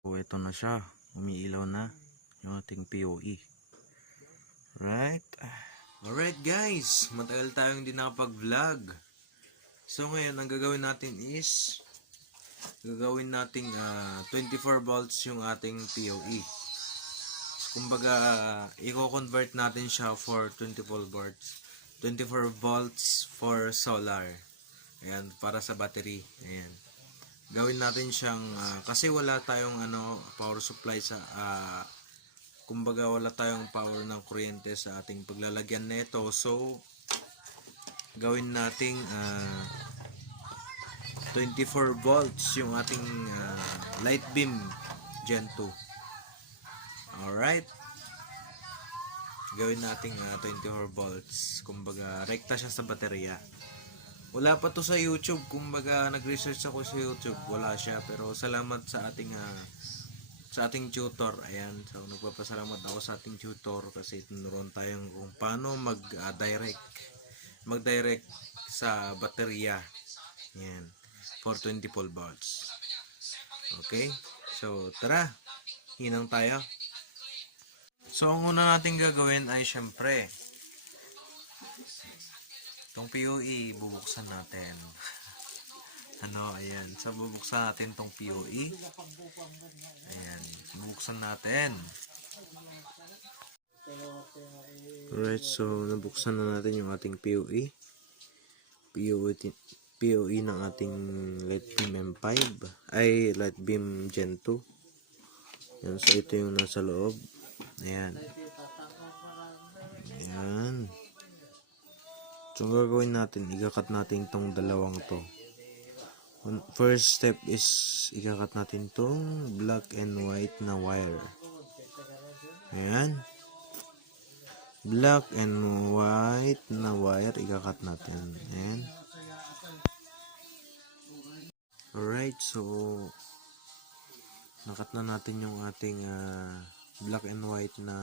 So, ito na siya. Umiilaw na yung ating POE. Right? Alright guys, matagal tayong hindi nakapag-vlog. So ngayon, ang gagawin natin is gagawin nating 24 volts yung ating POE. Kumbaga, i-convert natin siya for 24 volts. 24 volts for solar. Ayan, para sa battery. Ayan. Gawin natin siyang kasi wala tayong power supply sa kumbaga wala tayong power ng kuryente sa ating paglalagyan nito. So gawin nating 24 volts yung ating light beam Gen 2. Alright, gawin nating 24 volts, kumbaga rekta siya sa baterya. Wala pa to sa YouTube, kumbaga nag-research ako sa YouTube, wala siya, pero salamat sa ating tutor. Ayan, so nagpapasalamat ako sa ating tutor kasi tinuruan tayong kung paano mag-direct sa baterya. Ayan, for 24 volts. Okay, so tara, hinang tayo. So ang una natin gagawin ay syempre itong POE, bubuksan natin. Ayan. So, bubuksan natin tong POE. Ayan. Bubuksan natin. Alright, so, nabuksan na natin yung ating POE. POE ng ating light beam M5. Ay, light beam Gen 2. Ayan, so, ito yung nasa loob. Ayan. Ayan. So, gagawin natin, ikakat natin tong dalawang to. First step is, ikakat natin tong black and white na wire. Ayan. Black and white na wire, ikakat natin. Ayan. Alright, so, nakat na natin yung ating black and white na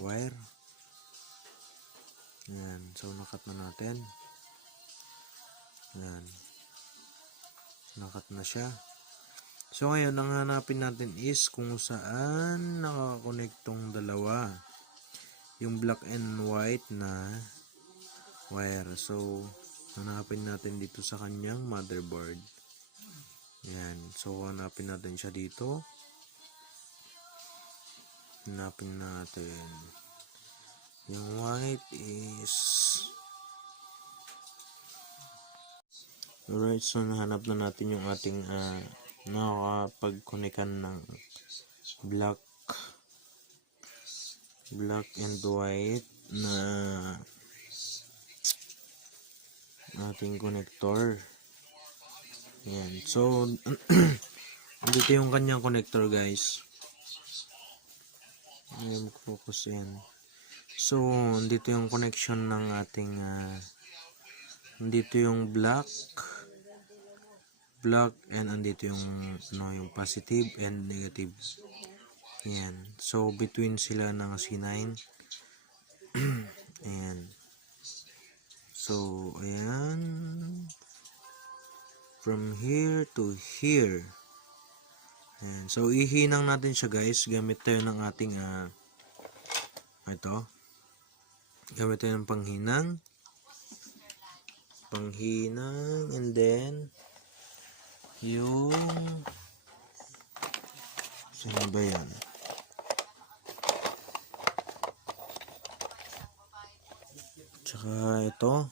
wire. Ayan, so nakat na natin. Ayan. Nakat na siya. So ngayon, ang hanapin natin is kung saan nakakonect tong dalawa. Yung black and white na wire. So, hanapin natin dito sa kanyang motherboard. Ayan. So, hanapin natin siya dito. Hanapin natin. Yung white is alright, so nahanap na natin yung ating nakakapag-connectan ng black and white na ating connector. Ayan. So, dito yung kanyang connector guys. Ayan, focus yan. So, dito yung connection ng ating dito yung black and andito yung yung positive and negative. Ayan. So, between sila ng C9. Ayan. So, ayan. From here to here. Ayan. So, ihinang natin siya guys. Gamit tayo ng ating ito. Gamit tayo ng panghinang. And then yung saan ba yan? Tsaka ito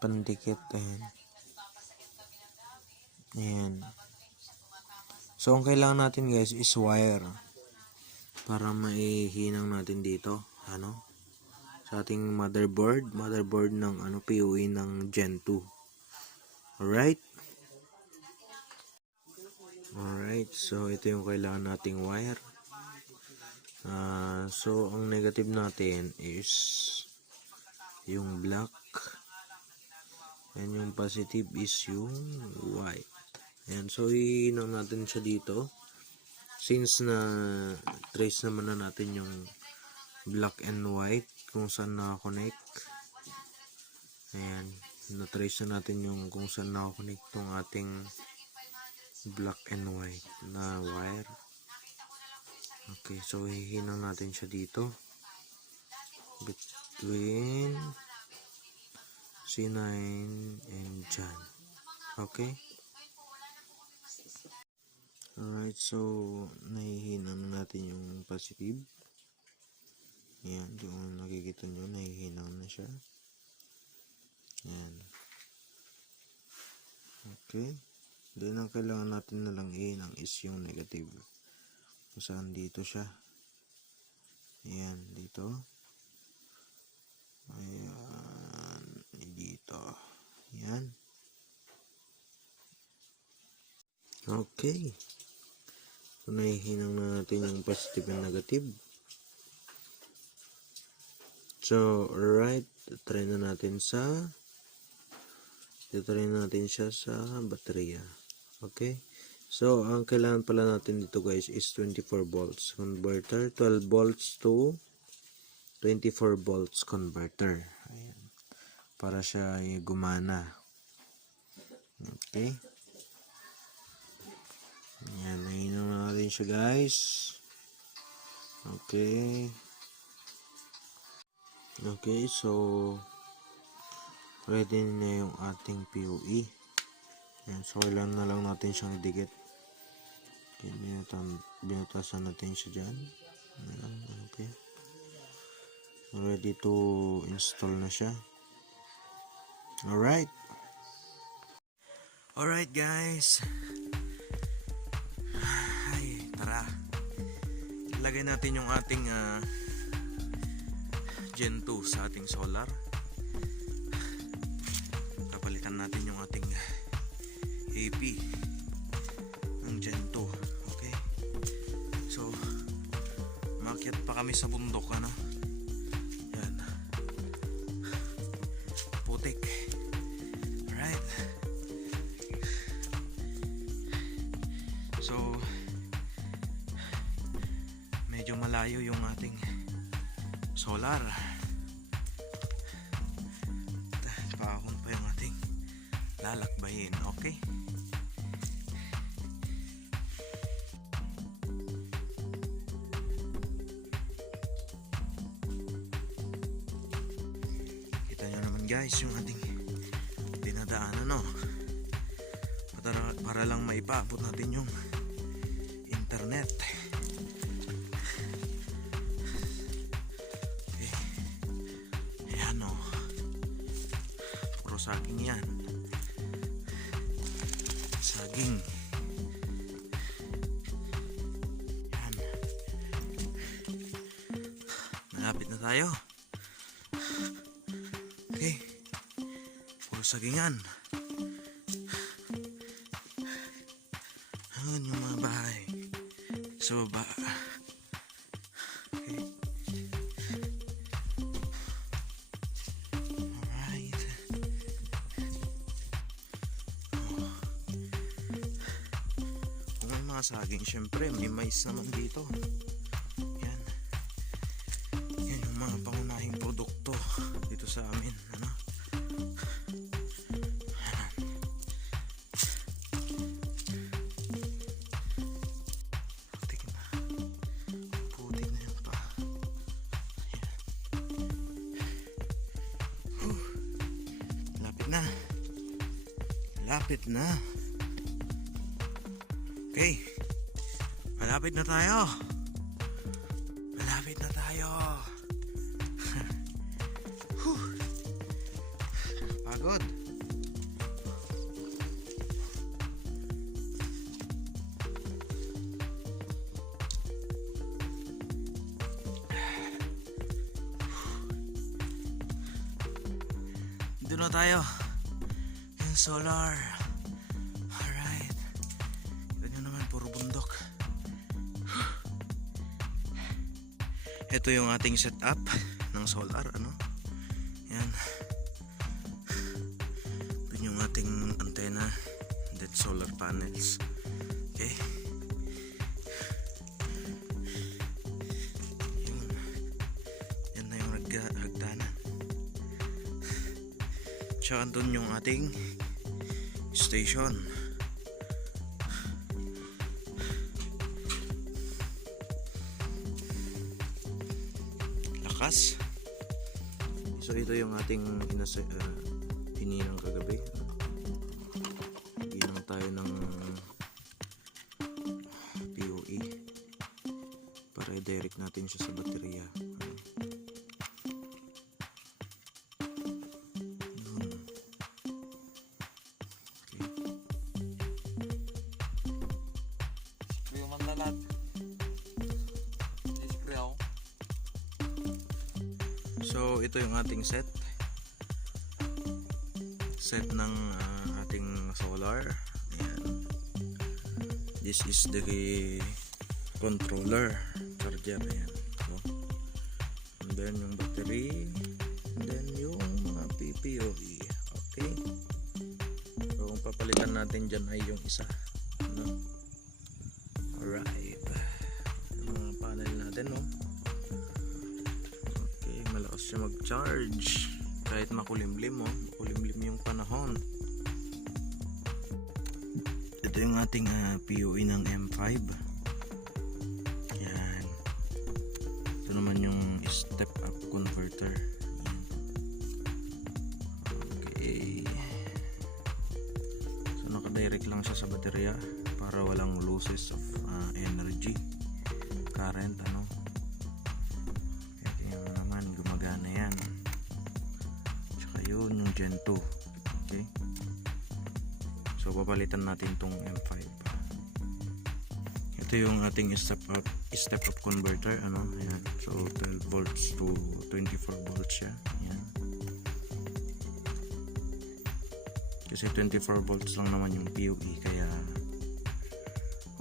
pandikit. Ayan. So ang kailangan natin guys is wire para maihinang natin dito sa ating motherboard ng POE ng Gen 2. Alright, so ito yung kailangan nating wire. So ang negative natin is yung black and yung positive is yung white. Ayan, so iinom natin siya dito since na trace naman na natin yung black and white kung saan nakakonect. Ayan, na-trace na natin yung kung saan nakakonect tong ating black and white na wire. Okay, so hihinang natin siya dito between C9 and dyan. Okay? Alright, so nahihinang natin yung positive. Yan, yung nakikita nyo, nahihinang na siya. Yan. Okay. Then ang kailangan natin na lang ihinang is yung negative. Kung saan dito siya. Ayan, dito. Ayan, dito. Ayan. Okay. So, nahihinang na natin yung positive and negative. So, alright. Try na natin siya sa baterya. Okay. So, ang kailangan pala natin dito guys is 24 volts converter. 12 volts to 24 volts converter. Ayan. Para siya gumana. Okay. Ayan. Nahinom na natin siya guys. Okay. Okay. So, ready na yung ating POE. Ayan. So, kailangan na lang natin siyang idikit. Okay, binutasan natin siya dyan. Ayan, okay. Ready to install na siya. Alright. Alright guys. Ay, tara. Ilagay natin yung ating Gen 2 sa ating solar. Kapalitan natin yung ating AP ng Gen 2. So, maakyat pa kami sa bundok, ano? Yan. Putik. Alright. So, medyo malayo yung ating solar. Paahon pa yung ating lalakbayin, okay? Guys, yung ating dinadaanan, no? Para lang maipaabot natin yung internet. Okay. Ayan, no? Puro saging yan. Saging. Ayan. Malapit na tayo. Okay. Puro sagingan. Ayan yung mga bahay sa baba. Okay. Alright. Kung may mga saging, syempre may mais naman dito. Yan. Yan yung mga pangunahing produkto dito sa amin, ano? Putik na yun pa. Lapit na. Lapit na. Okay. Malapit na tayo. Malapit na tayo. Pagod. Doon na tayo. Yung solar. Alright. Ito nyo naman, puro bundok. Ito yung ating setup ng solar, ano? Yan. Ito yung ating antena, then solar panels. Okay. Yan na yung hagdanan. Tsaka andun yung ating station. malakas. So ito yung ating hininang kagabi. Hinang tayo ng POE para i-direct natin siya sa baterya. So ito yung ating set ng ating solar. Ayan. This is the controller charger. Ayan. So, and then yung battery, and then yung mga PPOE. Okay, so kung papalitan natin dyan ay yung isa, no? Alright, yung mga panel natin, no? Malakas siya mag-charge kahit makulimlim, makulimlim yung panahon. Ito yung ating POE ng M5. Yan. Ito naman yung step up converter. Yan. Okay, so nakadirect lang siya sa baterya para walang losses of energy, current, gumagana yan. Tsaka yun yung Gen 2. Okay, so papalitan natin tong M5. Ito yung ating step up converter, ayan. So 12 volts to 24 volts siya. Ayan. Kasi 24 volts lang naman yung POE, kaya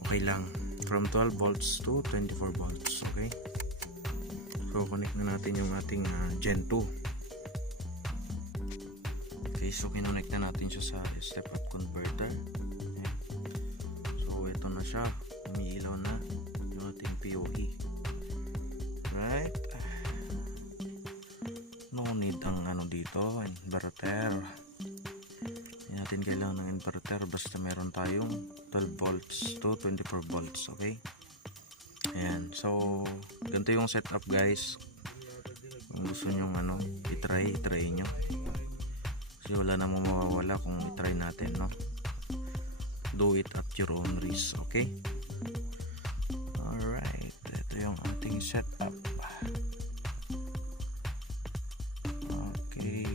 okay lang from 12 volts to 24 volts. Okay, so connect na natin yung ating Gen 2. Okay, so kinonect na natin siya sa step up converter. Okay. So ito na siya, umiilaw na yung ating POE. Right, no need ang dito, inverter. Hindi natin kailangan ng inverter, basta meron tayong 12 volts to 24 volts. Okay, ayan. So ganito yung setup, guys. Kung gusto nyo i-try nyo, kasi wala namang mawawala kung i-try natin, no? Do it at your own risk. Okay, alright, ito yung ating setup. Okay,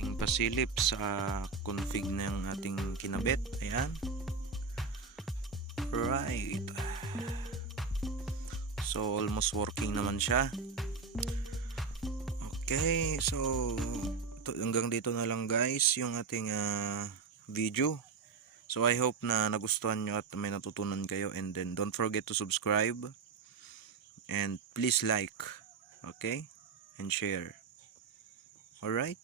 yung pasilip sa config ng ating kinabit. Ayan, right. So almost working naman siya. Okay, so hanggang dito na lang, guys, yung ating video. So I hope na nagustuhan nyo at may natutunan kayo, and then don't forget to subscribe and please like, okay, and share. Alright.